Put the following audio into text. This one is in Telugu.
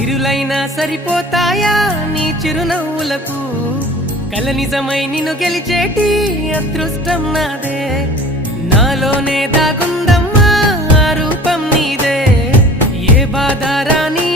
సిరులైనా సరిపోతాయా నీ చిరునవ్వులకు కల నిజమై నిన్ను గెలిచేటి అదృష్టం నాదే నాలోనే దాగుందమ్మా ఆ రూపం నీదే ఏ బాధ రాని